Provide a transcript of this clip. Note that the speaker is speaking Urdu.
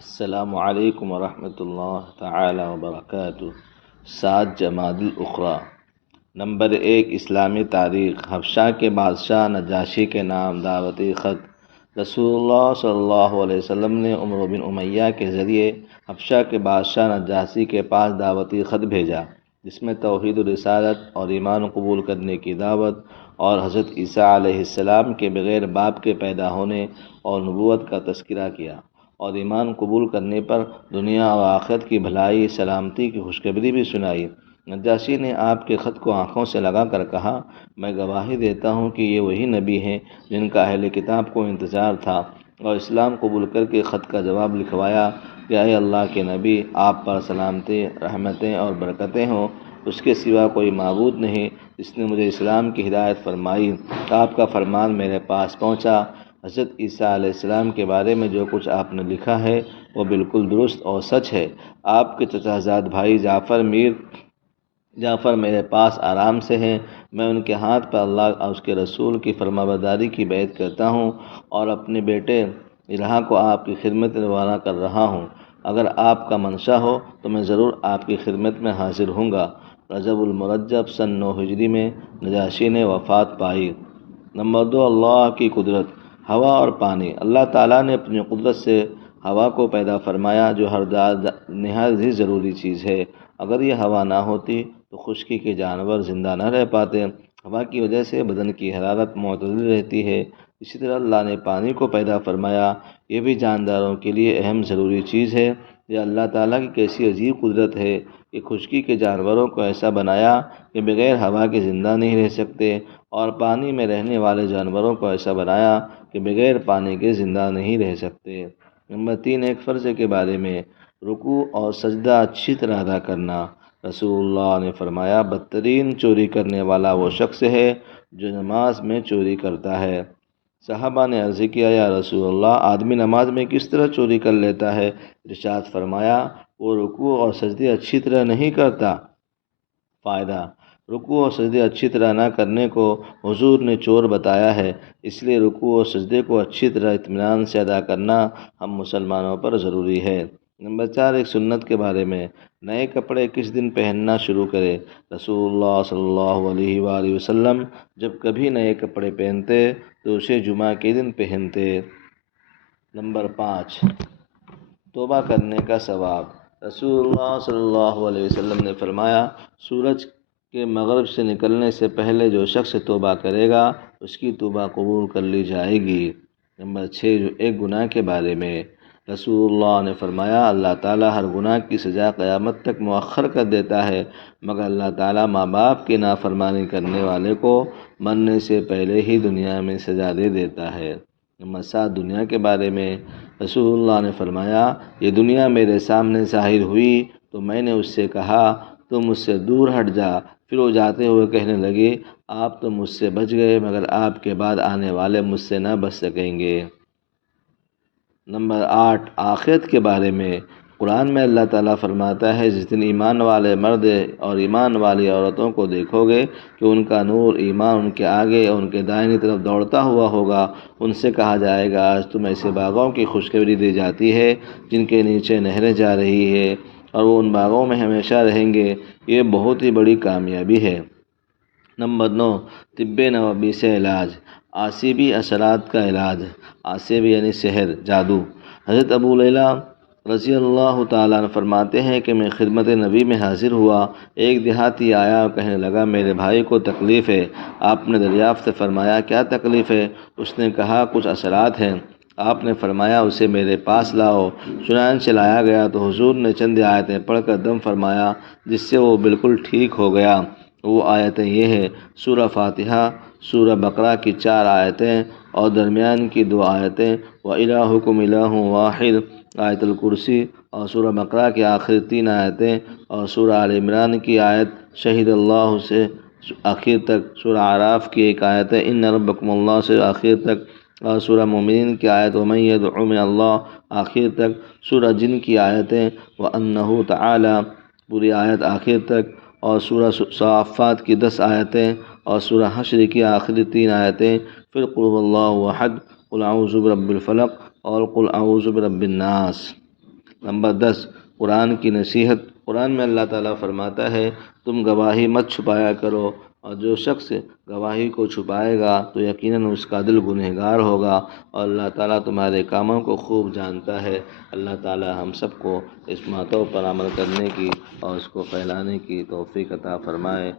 السلام علیکم ورحمۃ اللہ تعالی وبرکاتہ۔ 7 جمادی الاخری۔ نمبر 1، اسلامی تاریخ۔ حبشہ کے بادشاہ نجاشی کے نام دعوتی خط۔ رسول اللہ صلی اللہ علیہ وسلم نے عمرو بن امیہ کے ذریعے حبشہ کے بادشاہ نجاشی کے پاس دعوتی خط بھیجا، جس میں توحید و رسالت اور ایمان قبول کرنے کی دعوت اور حضرت عیسیٰ علیہ السلام کے بغیر باپ کے پیدا ہونے اور نبوت کا تذکرہ کیا، اور ایمان قبول کرنے پر دنیا و آخرت کی بھلائی سلامتی کی خوشخبری بھی سنائی۔ نجاشی نے آپ کے خط کو آنکھوں سے لگا کر کہا، میں گواہی دیتا ہوں کہ یہ وہی نبی ہیں جن کا اہل کتاب کو انتظار تھا، اور اسلام قبول کر کے خط کا جواب لکھوایا کہ اے اللہ کے نبی، آپ پر سلامتی، رحمتیں اور برکتیں ہوں۔ اس کے سوا کوئی معبود نہیں جس نے مجھے اسلام کی ہدایت فرمائی۔ آپ کا فرمان میرے پاس پہنچا۔ حضرت عیسیٰ علیہ السلام کے بارے میں جو کچھ آپ نے لکھا ہے وہ بالکل درست اور سچ ہے۔ آپ کے چچا زاد بھائی جعفر میرے پاس آرام سے ہیں۔ میں ان کے ہاتھ پر اللہ اور اس کے رسول کی فرمانبرداری کی بیعت کرتا ہوں، اور اپنے بیٹے الہا کو آپ کی خدمت میں روانہ کر رہا ہوں۔ اگر آپ کا منشا ہو تو میں ضرور آپ کی خدمت میں حاضر ہوں گا۔ رجب المرجب سن 9 ہجری میں نجاشی نے وفات پائی۔ نمبر 2، اللہ کی قدرت۔ ہوا اور پانی۔ اللہ تعالیٰ نے اپنی قدرت سے ہوا کو پیدا فرمایا، جو نہایت ہی ضروری چیز ہے۔ اگر یہ ہوا نہ ہوتی تو خشکی کے جانور زندہ نہ رہ پاتے۔ ہوا کی وجہ سے بدن کی حرارت معتدل رہتی ہے۔ اسی طرح اللہ نے پانی کو پیدا فرمایا، یہ بھی جانداروں کے لیے اہم ضروری چیز ہے۔ یہ اللہ تعالیٰ کی کیسی عجیب قدرت ہے کہ خشکی کے جانوروں کو ایسا بنایا کہ بغیر ہوا کے زندہ نہیں رہ سکتے، اور پانی میں رہنے والے جانوروں کو ایسا بنایا کہ بغیر پانی کے زندہ نہیں رہ سکتے۔ نمبر 3، ایک فرض کے بارے میں۔ رکوع اور سجدہ اچھی طرح ادا کرنا۔ رسول اللہ نے فرمایا، بدترین چوری کرنے والا وہ شخص ہے جو نماز میں چوری کرتا ہے۔ صحابہ نے عرض کیا، یا رسول اللہ، آدمی نماز میں کس طرح چوری کر لیتا ہے؟ ارشاد فرمایا، وہ رکوع اور سجدے اچھی طرح نہیں کرتا۔ فائدہ: رکوع اور سجدے اچھی طرح نہ کرنے کو حضور نے چور بتایا ہے، اس لیے رکوع اور سجدے کو اچھی طرح اطمینان سے ادا کرنا ہم مسلمانوں پر ضروری ہے۔ نمبر 4، ایک سنت کے بارے میں۔ نئے کپڑے کس دن پہننا شروع کرے؟ رسول اللہ صلی اللہ علیہ وآلہ وسلم جب کبھی نئے کپڑے پہنتے تو اسے جمعہ کے دن پہنتے۔ نمبر 5، توبہ کرنے کا ثواب۔ رسول اللہ صلی اللہ علیہ وسلم نے فرمایا، سورج کے مغرب سے نکلنے سے پہلے جو شخص توبہ کرے گا اس کی توبہ قبول کر لی جائے گی۔ نمبر 6، ایک گناہ کے بارے میں۔ رسول اللہ نے فرمایا، اللہ تعالیٰ ہر گناہ کی سزا قیامت تک مؤخر کر دیتا ہے، مگر اللہ تعالیٰ ماں باپ کی نافرمانی کرنے والے کو مرنے سے پہلے ہی دنیا میں سزا دے دیتا ہے۔ نمبر 7، دنیا کے بارے میں۔ رسول اللہ نے فرمایا، یہ دنیا میرے سامنے ظاہر ہوئی تو میں نے اس سے کہا، تم مجھ سے دور ہٹ جا۔ پھر وہ جاتے ہوئے کہنے لگے، آپ تو مجھ سے بچ گئے، مگر آپ کے بعد آنے والے مجھ سے نہ بچ سکیں گے۔ نمبر 8، آخرت کے بارے میں۔ قرآن میں اللہ تعالیٰ فرماتا ہے، جس دن ایمان والے مرد اور ایمان والی عورتوں کو دیکھو گے کہ ان کا نور ایمان ان کے آگے اور ان کے دائنی طرف دوڑتا ہوا ہوگا، ان سے کہا جائے گا، آج تم ایسے باغوں کی خوشخبری دی جاتی ہے جن کے نیچے نہریں جا رہی ہے، اور وہ ان باغوں میں ہمیشہ رہیں گے۔ یہ بہت ہی بڑی کامیابی ہے۔ نمبر 9، طب نبوی سے علاج۔ اعصابی اثرات کا علاج۔ اعصاب یعنی سحر، جادو۔ حضرت ابو لیلہ رضی اللہ تعالیٰ عنہ فرماتے ہیں کہ میں خدمت نبی میں حاضر ہوا، ایک دیہاتی آیا اور کہنے لگا، میرے بھائی کو تکلیف ہے۔ آپ نے دریافت فرمایا، کیا تکلیف ہے؟ اس نے کہا، کچھ اثرات ہیں۔ آپ نے فرمایا، اسے میرے پاس لاؤ۔ چنانچہ لایا گیا تو حضور نے چند آیتیں پڑھ کر دم فرمایا، جس سے وہ بالکل ٹھیک ہو گیا۔ وہ آیتیں یہ ہیں، سورہ فاتحہ، سورہ بقرہ کی 4 آیتیں اور درمیان کی 2 آیتیں، وَإِلَٰهُكُمْ إِلَٰهٌ وَاحِدٌ، آیت الکرسی، اور سورہ بقرہ کی آخری 3 آیتیں، اور سورہ آل عمران کی آیت شہید اللہ سے آخر تک، سورہ اعراف کی 1 آیت ان ربکم اللہ سے آخر تک، اور سورہ مومنین کی آیت ومن يدع من اللہ آخر تک، سورہ جن کی آیتیں وَأَنَّهُ تَعَالَىٰ پوری آیت آخر تک، اور سورہ صافات کی 10 آیتیں، اور سورہ حشر کی آخری 3 آیتیں، پھر قل هو اللہ احد، قل اعوذ برب الفلق، اور قل اعوذ برب الناس۔ نمبر 10، قرآن کی نصیحت۔ قرآن میں اللہ تعالیٰ فرماتا ہے تم گواہی مت چھپایا کرو، اور جو شخص گواہی کو چھپائے گا تو یقیناً اس کا دل گنہگار ہوگا، اور اللہ تعالیٰ تمہارے کاموں کو خوب جانتا ہے۔ اللہ تعالیٰ ہم سب کو اس باتوں پر عمل کرنے کی اور اس کو پھیلانے کی توفیق عطا فرمائے۔